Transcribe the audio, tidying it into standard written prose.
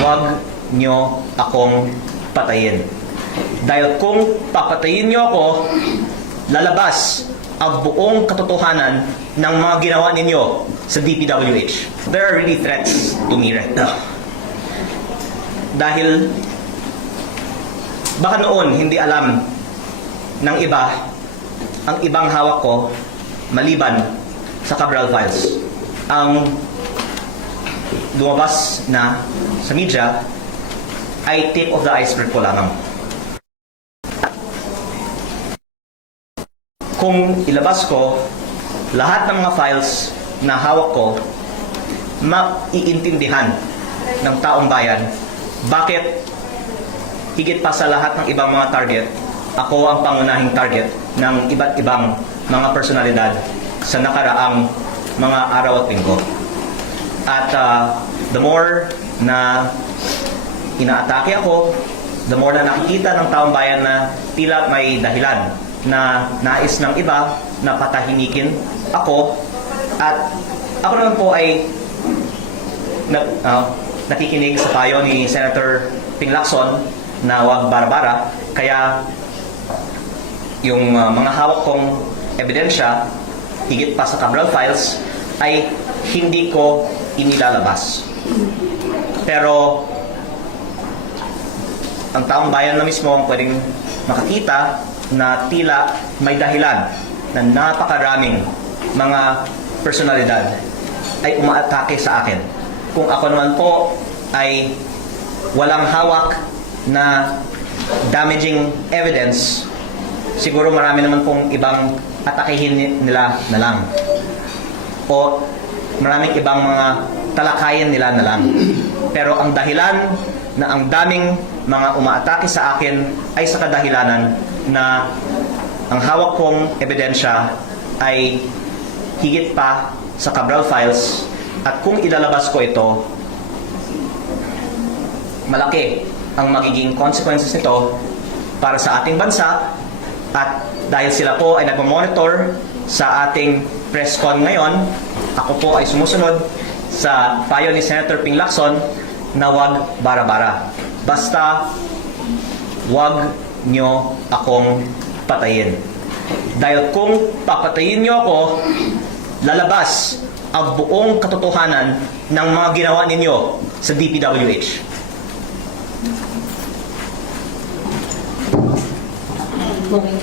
huwag nyo akong patayin. Dahil kung papatayin nyo ako, lalabas ang buong katotohanan ng mga ginawa ninyo sa DPWH. There are really threats to me right now. Dahil baka noon hindi alam ng iba ang ibang hawak ko maliban sa Cabral Files. Ang lumabas na sa media ay tip of the iceberg po lamang. Kung ilabas ko lahat ng mga files na hawak ko, maiintindihan ng taong bayan bakit higit pa sa lahat ng ibang mga target, ako ang pangunahing target ng iba't ibang mga personalidad sa nakaraang mga araw at linggo. At the more na inaatake ako, the more na nakikita ng taong bayan na tila may dahilan na nais ng iba na patahimikin ako, at ako naman po ay nakikinig sa payo ni Senator Ping Lacson na wag bara-bara, kaya yung mga hawak kong ebidensya higit pa sa Cabral Files ay hindi ko inilalabas. Pero ang taong bayan na mismo ang pwedeng makakita na tila may dahilan na napakaraming mga personalidad ay umaatake sa akin. Kung ako naman po ay walang hawak na damaging evidence, siguro marami naman pong ibang atakehin nila na lang. O maraming ibang mga talakayin nila na lang. Pero ang dahilan na ang daming mga umaatake sa akin ay sa kadahilanan na ang hawak kong ebidensya ay higit pa sa Cabral Files, at kung ilalabas ko ito, malaki ang magiging consequences nito para sa ating bansa. At dahil sila po ay nagmamonitor sa ating press con ngayon, ako po ay sumusunod sa payo ni Senator Ping Lacson na wag bara-bara. Basta wag nyo akong patayin. Dahil kung papatayin nyo ako, lalabas ang buong katotohanan ng mga ginawa ninyo sa DPWH. Moving